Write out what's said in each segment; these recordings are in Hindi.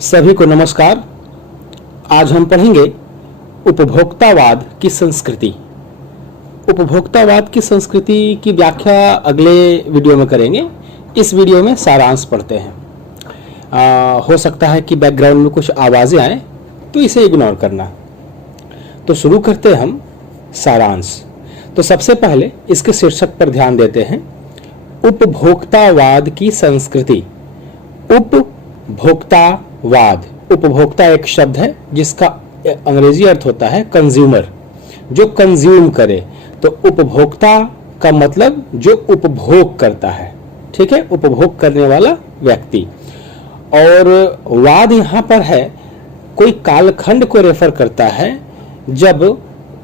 सभी को नमस्कार। आज हम पढ़ेंगे उपभोक्तावाद की संस्कृति। उपभोक्तावाद की संस्कृति की व्याख्या अगले वीडियो में करेंगे। इस वीडियो में सारांश पढ़ते हैं। हो सकता है कि बैकग्राउंड में कुछ आवाज़ें आए तो इसे इग्नोर करना। तो शुरू करते हैं हम सारांश। तो सबसे पहले इसके शीर्षक पर ध्यान देते हैं, उपभोक्तावाद की संस्कृति। उपभोक्तावाद, उपभोक्ता एक शब्द है जिसका अंग्रेजी अर्थ होता है कंज्यूमर, जो कंज्यूम करे। तो उपभोक्ता का मतलब जो उपभोग करता है, ठीक है, उपभोग करने वाला व्यक्ति। और वाद यहाँ पर है कोई कालखंड को रेफर करता है जब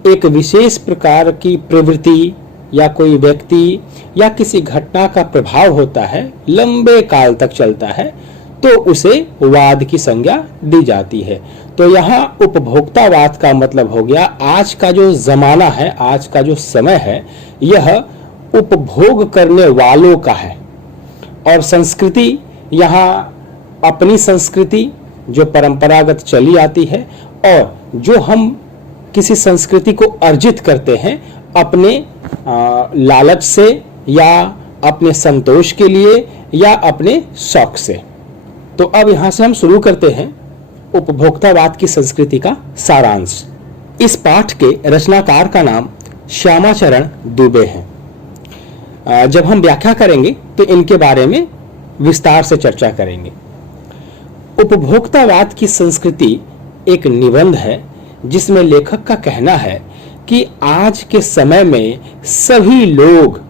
एक विशेष प्रकार की प्रवृत्ति या कोई व्यक्ति या किसी घटना का प्रभाव होता है, लंबे काल तक चलता है, तो उसे वाद की संज्ञा दी जाती है। तो यहाँ उपभोक्तावाद का मतलब हो गया आज का जो जमाना है, आज का जो समय है, यह उपभोग करने वालों का है। और संस्कृति यहाँ अपनी संस्कृति जो परंपरागत चली आती है, और जो हम किसी संस्कृति को अर्जित करते हैं अपने लालच से या अपने संतोष के लिए या अपने शौक से। तो अब यहां से हम शुरू करते हैं उपभोक्तावाद की संस्कृति का सारांश। इस पाठ के रचनाकार का नाम श्यामाचरण दुबे है। जब हम व्याख्या करेंगे तो इनके बारे में विस्तार से चर्चा करेंगे। उपभोक्तावाद की संस्कृति एक निबंध है जिसमें लेखक का कहना है कि आज के समय में सभी लोग,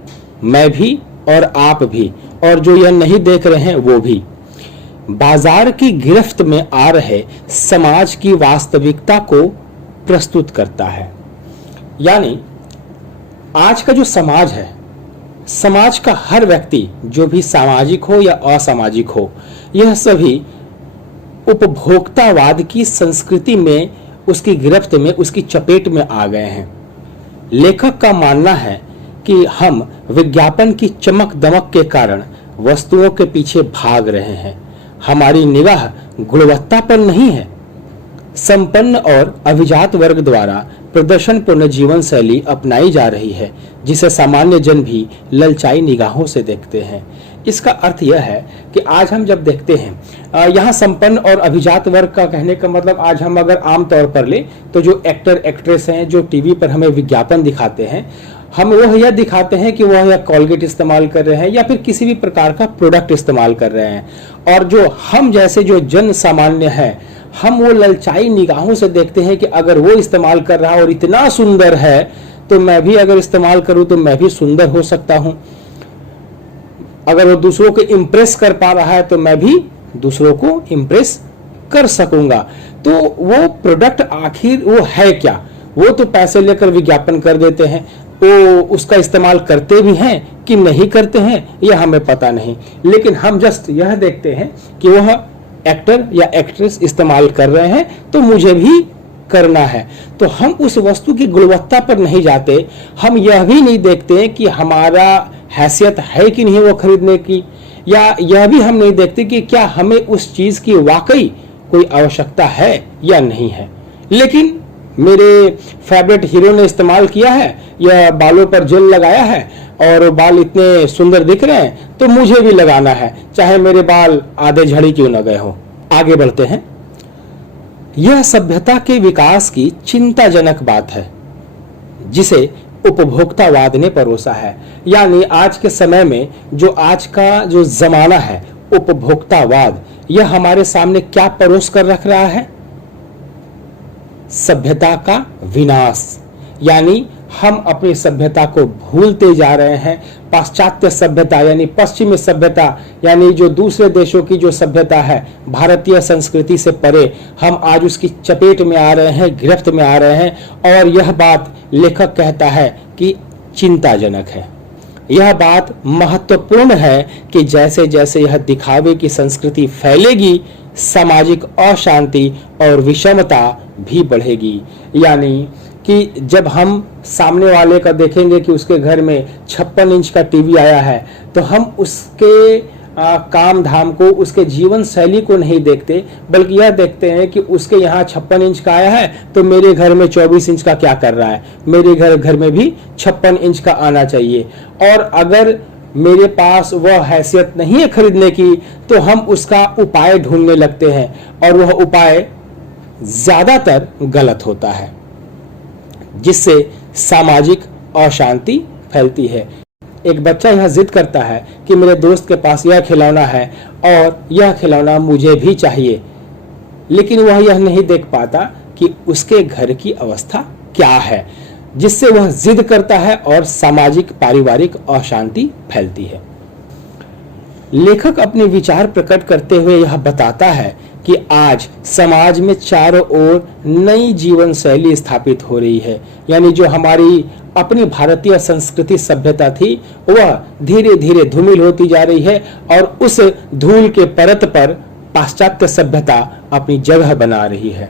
मैं भी और आप भी, और जो यह नहीं देख रहे हैं वो भी, बाजार की गिरफ्त में आ रहे समाज की वास्तविकता को प्रस्तुत करता है। यानी आज का जो समाज है, समाज का हर व्यक्ति, जो भी सामाजिक हो या असामाजिक हो, यह सभी उपभोक्तावाद की संस्कृति में, उसकी गिरफ्त में, उसकी चपेट में आ गए हैं। लेखक का मानना है कि हम विज्ञापन की चमक दमक के कारण वस्तुओं के पीछे भाग रहे हैं। हमारी निगाह गुणवत्ता पर नहीं है। संपन्न और अभिजात वर्ग द्वारा प्रदर्शनपूर्ण जीवन शैली अपनाई जा रही है जिसे सामान्य जन भी ललचाई निगाहों से देखते हैं। इसका अर्थ यह है कि आज हम जब देखते हैं, यहाँ संपन्न और अभिजात वर्ग का कहने का मतलब, आज हम अगर आम तौर पर ले तो जो एक्टर एक्ट्रेस हैं जो टीवी पर हमें विज्ञापन दिखाते हैं, हम वह यह दिखाते हैं कि वह या कोलगेट इस्तेमाल कर रहे हैं या फिर किसी भी प्रकार का प्रोडक्ट इस्तेमाल कर रहे हैं। और जो हम जैसे जो जन सामान्य है, हम वो ललचाई निगाहों से देखते हैं कि अगर वो इस्तेमाल कर रहा है और इतना सुंदर है तो मैं भी अगर इस्तेमाल करूं तो मैं भी सुंदर हो सकता हूं। अगर वो दूसरों को इम्प्रेस कर पा रहा है तो मैं भी दूसरों को इम्प्रेस कर सकूंगा। तो वो प्रोडक्ट आखिर वो है क्या? वो तो पैसे लेकर विज्ञापन कर देते हैं, वो उसका इस्तेमाल करते भी हैं कि नहीं करते हैं यह हमें पता नहीं, लेकिन हम जस्ट यह देखते हैं कि वह एक्टर या एक्ट्रेस इस्तेमाल कर रहे हैं तो मुझे भी करना है। तो हम उस वस्तु की गुणवत्ता पर नहीं जाते। हम यह भी नहीं देखते कि हमारा हैसियत है कि नहीं वो खरीदने की, या यह भी हम नहीं देखते कि क्या हमें उस चीज की वाकई कोई आवश्यकता है या नहीं है। लेकिन मेरे फेवरेट हीरो ने इस्तेमाल किया है या बालों पर जेल लगाया है और बाल इतने सुंदर दिख रहे हैं तो मुझे भी लगाना है, चाहे मेरे बाल आधे झड़ी क्यों न गए हो। आगे बढ़ते हैं। यह सभ्यता के विकास की चिंताजनक बात है जिसे उपभोक्तावाद ने परोसा है। यानी आज के समय में जो आज का जो जमाना है, उपभोक्तावाद, यह हमारे सामने क्या परोस कर रख रहा है? सभ्यता का विनाश। यानी हम अपनी सभ्यता को भूलते जा रहे हैं। पाश्चात्य सभ्यता यानी पश्चिमी सभ्यता, यानी जो दूसरे देशों की जो सभ्यता है, भारतीय संस्कृति से परे, हम आज उसकी चपेट में आ रहे हैं, गिरफ्त में आ रहे हैं। और यह बात लेखक कहता है कि चिंताजनक है। यह बात महत्वपूर्ण है कि जैसे जैसे यह दिखावे की संस्कृति फैलेगी, सामाजिक अशांति और विषमता भी बढ़ेगी। यानी कि जब हम सामने वाले का देखेंगे कि उसके घर में 56 इंच का टीवी आया है तो हम उसके काम धाम को, उसके जीवन शैली को नहीं देखते, बल्कि यह देखते हैं कि उसके यहाँ 56 इंच का आया है तो मेरे घर में 24 इंच का क्या कर रहा है, मेरे घर में भी 56 इंच का आना चाहिए। और अगर मेरे पास वह हैसियत नहीं है खरीदने की तो हम उसका उपाय ढूंढने लगते हैं, और वह उपाय ज्यादातर गलत होता है, जिससे सामाजिक अशांति फैलती है। एक बच्चा यह जिद करता है कि मेरे दोस्त के पास यह खिलौना है और यह खिलौना मुझे भी चाहिए, लेकिन वह यह नहीं देख पाता कि उसके घर की अवस्था क्या है, जिससे वह जिद करता है और सामाजिक पारिवारिक अशांति फैलती है। लेखक अपने विचार प्रकट करते हुए यह बताता है कि आज समाज में चारों ओर नई जीवन शैली स्थापित हो रही है, यानी जो हमारी अपनी भारतीय संस्कृति सभ्यता थी वह धीरे धीरे धूमिल होती जा रही है, और उस धूल के परत पर पाश्चात्य सभ्यता अपनी जगह बना रही है।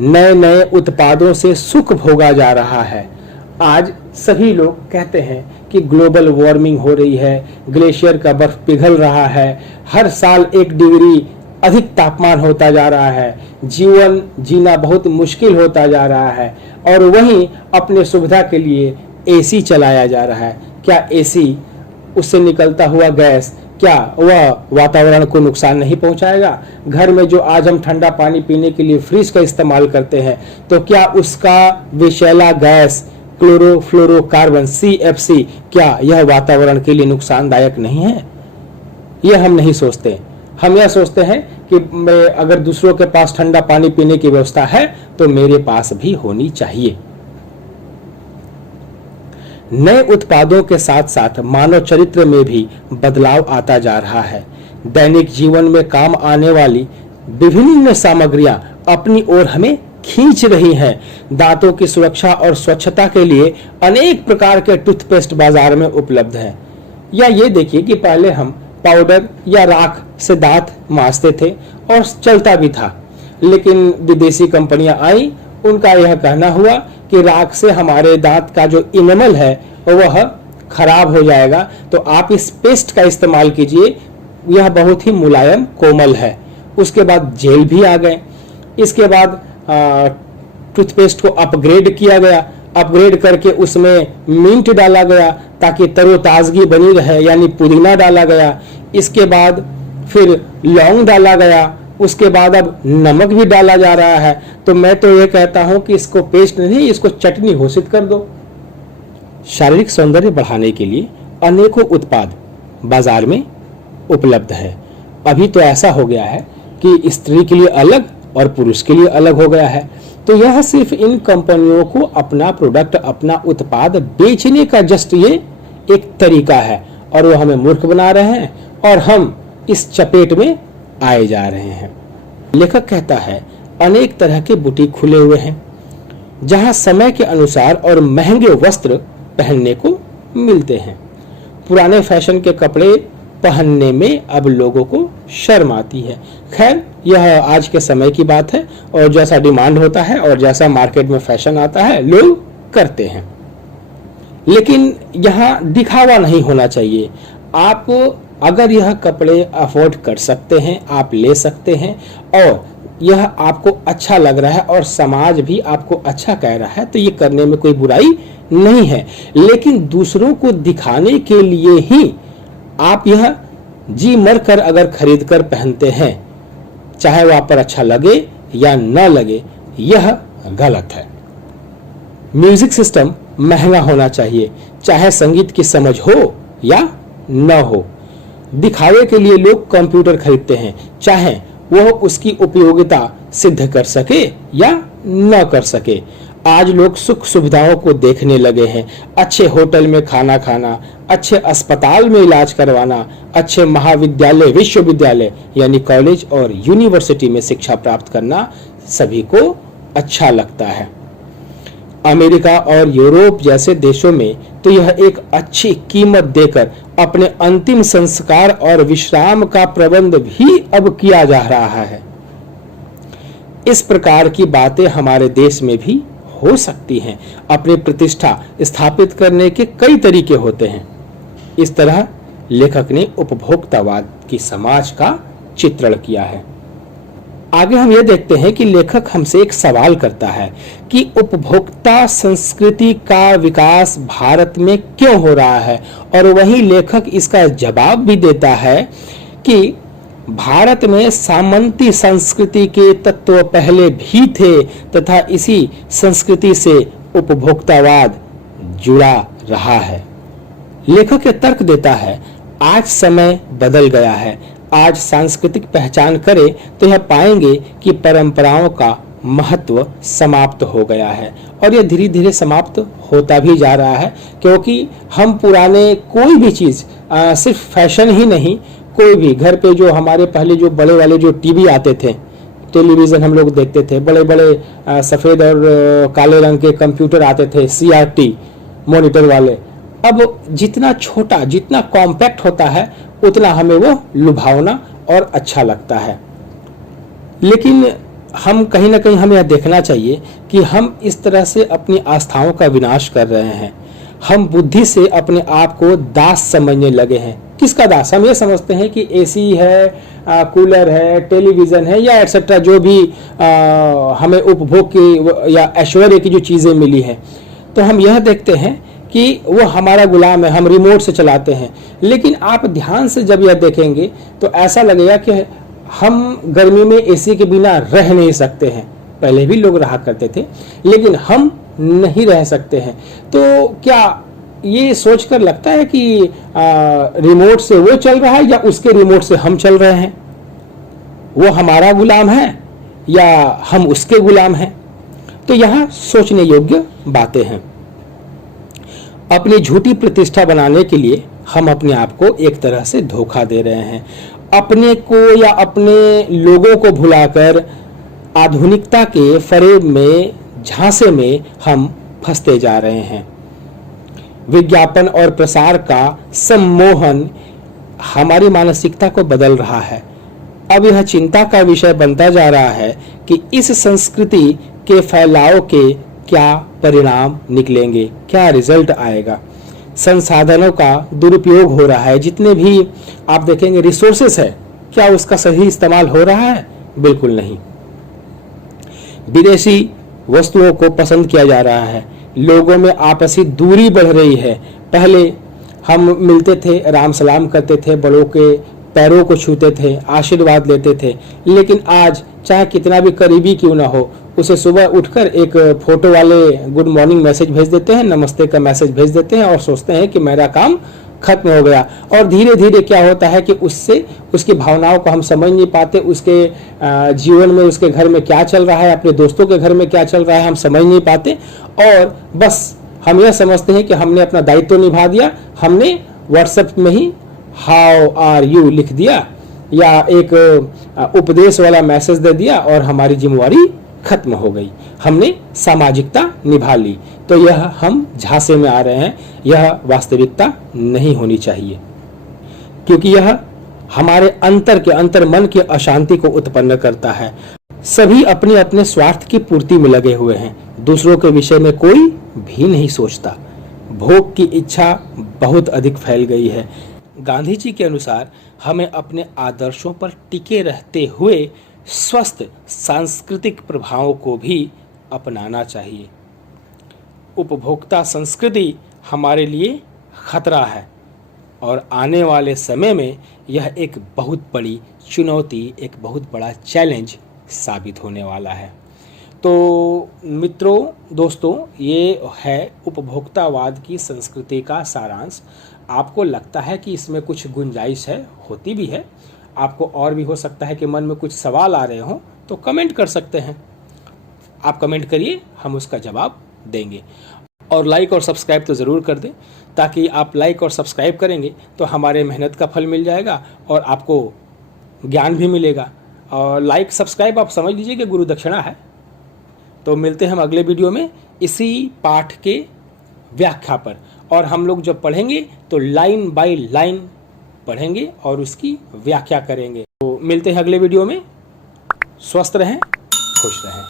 नए नए उत्पादों से सुख भोगा जा रहा है। आज सभी लोग कहते हैं कि ग्लोबल वार्मिंग हो रही है, ग्लेशियर का बर्फ पिघल रहा है, हर साल 1 डिग्री अधिक तापमान होता जा रहा है, जीवन जीना बहुत मुश्किल होता जा रहा है, और वहीं अपने सुविधा के लिए एसी चलाया जा रहा है। क्या एसी, उससे निकलता हुआ गैस, क्या वह वातावरण को नुकसान नहीं पहुंचाएगा? घर में जो आज हम ठंडा पानी पीने के लिए फ्रिज का इस्तेमाल करते हैं, तो क्या उसका विषैला गैस क्लोरोफ्लोरोकार्बन CFC, क्या यह वातावरण के लिए नुकसानदायक नहीं है? यह हम नहीं सोचते। हम यह सोचते हैं कि अगर दूसरों के पास ठंडा पानी पीने की व्यवस्था है तो मेरे पास भी होनी चाहिए। नए उत्पादों के साथ साथ मानव चरित्र में भी बदलाव आता जा रहा है। दैनिक जीवन में काम आने वाली विभिन्न सामग्रियां अपनी ओर हमें खींच रही हैं। दांतों की सुरक्षा और स्वच्छता के लिए अनेक प्रकार के टूथपेस्ट बाजार में उपलब्ध हैं। या ये देखिए कि पहले हम पाउडर या राख से दांत मांजते थे और चलता भी था, लेकिन विदेशी कंपनियां आई, उनका यह कहना हुआ कि राख से हमारे दांत का जो इनेमल है वह खराब हो जाएगा, तो आप इस पेस्ट का इस्तेमाल कीजिए, यह बहुत ही मुलायम कोमल है। उसके बाद जेल भी आ गए। इसके बाद टूथपेस्ट को अपग्रेड किया गया, अपग्रेड करके उसमें मिंट डाला गया ताकि तरोताजगी बनी रहे, यानी पुदीना डाला गया। इसके बाद फिर लौंग डाला गया, उसके बाद अब नमक भी डाला जा रहा है। तो मैं तो ये कहता हूं कि इसको पेस्ट नहीं, इसको चटनी घोषित कर दो। शारीरिक सौंदर्य बढ़ाने के लिए अनेकों उत्पाद बाजार में उपलब्ध है। अभी तो ऐसा हो गया है कि स्त्री के लिए अलग और पुरुष के लिए अलग हो गया है। तो यह सिर्फ इन कंपनियों को अपना प्रोडक्ट, अपना उत्पाद बेचने का जस्ट ये एक तरीका है, और वो हमें मूर्ख बना रहे हैं और हम इस चपेट में आए जा रहे हैं। लेखक कहता है अनेक तरह के बुटीक खुले हुए हैं जहां समय के अनुसार और महंगे वस्त्र पहनने को मिलते हैं। पुराने फैशन के कपड़े पहनने में अब लोगों को शर्म आती है। खैर, यह आज के समय की बात है, और जैसा डिमांड होता है और जैसा मार्केट में फैशन आता है लोग करते हैं। लेकिन यहाँ दिखावा नहीं होना चाहिए। आप अगर यह कपड़े अफोर्ड कर सकते हैं, आप ले सकते हैं, और यह आपको अच्छा लग रहा है और समाज भी आपको अच्छा कह रहा है, तो ये करने में कोई बुराई नहीं है। लेकिन दूसरों को दिखाने के लिए ही आप यह जी मर कर अगर खरीद कर पहनते हैं, चाहे वह आप पर अच्छा लगे या न लगे, यह गलत है। म्यूजिक सिस्टम महंगा होना चाहिए, चाहे संगीत की समझ हो या न हो। दिखावे के लिए लोग कंप्यूटर खरीदते हैं, चाहे वह उसकी उपयोगिता सिद्ध कर सके या न कर सके। आज लोग सुख सुविधाओं को देखने लगे हैं। अच्छे होटल में खाना खाना, अच्छे अस्पताल में इलाज करवाना, अच्छे महाविद्यालय, विश्वविद्यालय यानी कॉलेज और यूनिवर्सिटी में शिक्षा प्राप्त करना सभी को अच्छा लगता है। अमेरिका और यूरोप जैसे देशों में तो यह एक अच्छी कीमत देकर अपने अंतिम संस्कार और विश्राम का प्रबंध भी अब किया जा रहा है। इस प्रकार की बातें हमारे देश में भी हो सकती हैं। अपनी प्रतिष्ठा स्थापित करने के कई तरीके होते हैं। इस तरह लेखक ने उपभोक्तावाद की समाज का चित्रण किया है। आगे हम यह देखते हैं कि लेखक हमसे एक सवाल करता है कि उपभोक्ता संस्कृति का विकास भारत में क्यों हो रहा है, और वहीं लेखक इसका जवाब भी देता है कि भारत में सामंती संस्कृति के तत्व पहले भी थे तथा इसी संस्कृति से उपभोक्तावाद जुड़ा रहा है। लेखक ये तर्क देता है, आज समय बदल गया है। आज सांस्कृतिक पहचान करें तो यह पाएंगे कि परंपराओं का महत्व समाप्त हो गया है, और यह धीरे धीरे समाप्त होता भी जा रहा है, क्योंकि हम पुराने कोई भी चीज सिर्फ फैशन ही नहीं, कोई भी घर पे जो हमारे पहले जो बड़े वाले जो टीवी आते थे, टेलीविजन हम लोग देखते थे, बड़े बड़े सफेद और काले रंग के कंप्यूटर आते थे, CRT मॉनिटर वाले, अब जितना छोटा जितना कॉम्पैक्ट होता है उतना हमें वो लुभावना और अच्छा लगता है। लेकिन हम कहीं ना कहीं हमें यह देखना चाहिए कि हम इस तरह से अपनी आस्थाओं का विनाश कर रहे हैं। हम बुद्धि से अपने आप को दास समझने लगे हैं। किसका दास? हम ये समझते हैं कि AC है, कूलर है, टेलीविजन है या एटसेट्रा जो भी हमें उपभोग की या ऐश्वर्य की जो चीजें मिली हैं, तो हम यह देखते हैं कि वो हमारा गुलाम है, हम रिमोट से चलाते हैं। लेकिन आप ध्यान से जब यह देखेंगे तो ऐसा लगेगा कि हम गर्मी में AC के बिना रह नहीं सकते हैं। पहले भी लोग रहा करते थे, लेकिन हम नहीं रह सकते हैं। तो क्या ये सोचकर लगता है कि रिमोट से वो चल रहा है या उसके रिमोट से हम चल रहे हैं? वो हमारा गुलाम है या हम उसके गुलाम हैं? तो यहाँ सोचने योग्य बातें हैं। अपनी झूठी प्रतिष्ठा बनाने के लिए हम अपने आप को एक तरह से धोखा दे रहे हैं। अपने को या अपने लोगों को भुलाकर आधुनिकता के फरेब में, झांसे में हम फंसते जा रहे हैं। विज्ञापन और प्रसार का सम्मोहन हमारी मानसिकता को बदल रहा है। अब यह चिंता का विषय बनता जा रहा है कि इस संस्कृति के फैलाव के क्या परिणाम निकलेंगे, क्या रिजल्ट आएगा। संसाधनों का दुरुपयोग हो रहा है। जितने भी आप देखेंगे रिसोर्सेस है, क्या उसका सही इस्तेमाल हो रहा है? बिल्कुल नहीं। विदेशी वस्तुओं को पसंद किया जा रहा है। लोगों में आपसी दूरी बढ़ रही है। पहले हम मिलते थे, राम सलाम करते थे, बड़ों के पैरों को छूते थे, आशीर्वाद लेते थे। लेकिन आज चाहे कितना भी करीबी क्यों ना हो, उसे सुबह उठकर एक फोटो वाले गुड मॉर्निंग मैसेज भेज देते हैं, नमस्ते का मैसेज भेज देते हैं और सोचते हैं कि मेरा काम खत्म हो गया। और धीरे धीरे क्या होता है कि उससे उसकी भावनाओं को हम समझ नहीं पाते, उसके जीवन में, उसके घर में क्या चल रहा है, अपने दोस्तों के घर में क्या चल रहा है, हम समझ नहीं पाते। और बस हम यह समझते हैं कि हमने अपना दायित्व निभा दिया, हमने व्हाट्सएप में ही हाउ आर यू लिख दिया या एक उपदेश वाला मैसेज दे दिया और हमारी जिम्मेवारी खत्म हो गई, हमने सामाजिकता निभा ली। तो यह हम झांसे में आ रहे हैं, यह वास्तविकता नहीं होनी चाहिए, क्योंकि यह हमारे अंतर मन की अशांति को उत्पन्न करता है। सभी अपने अपने स्वार्थ की पूर्ति में लगे हुए हैं, दूसरों के विषय में कोई भी नहीं सोचता। भोग की इच्छा बहुत अधिक फैल गई है। गांधी जी के अनुसार हमें अपने आदर्शों पर टिके रहते हुए स्वस्थ सांस्कृतिक प्रभावों को भी अपनाना चाहिए। उपभोक्ता संस्कृति हमारे लिए खतरा है और आने वाले समय में यह एक बहुत बड़ी चुनौती, एक बहुत बड़ा चैलेंज साबित होने वाला है। तो मित्रों, दोस्तों, ये है उपभोक्तावाद की संस्कृति का सारांश। आपको लगता है कि इसमें कुछ गुंजाइश है, होती भी है। आपको और भी हो सकता है कि मन में कुछ सवाल आ रहे हों, तो कमेंट कर सकते हैं। आप कमेंट करिए, हम उसका जवाब देंगे। और लाइक और सब्सक्राइब तो ज़रूर कर दें, ताकि आप लाइक और सब्सक्राइब करेंगे तो हमारे मेहनत का फल मिल जाएगा और आपको ज्ञान भी मिलेगा। और लाइक सब्सक्राइब आप समझ लीजिए कि गुरु दक्षिणा है। तो मिलते हैं हम अगले वीडियो में इसी पाठ के व्याख्या पर, और हम लोग जब पढ़ेंगे तो लाइन बाय लाइन पढ़ेंगे और उसकी व्याख्या करेंगे। तो मिलते हैं अगले वीडियो में। स्वस्थ रहें, खुश रहें।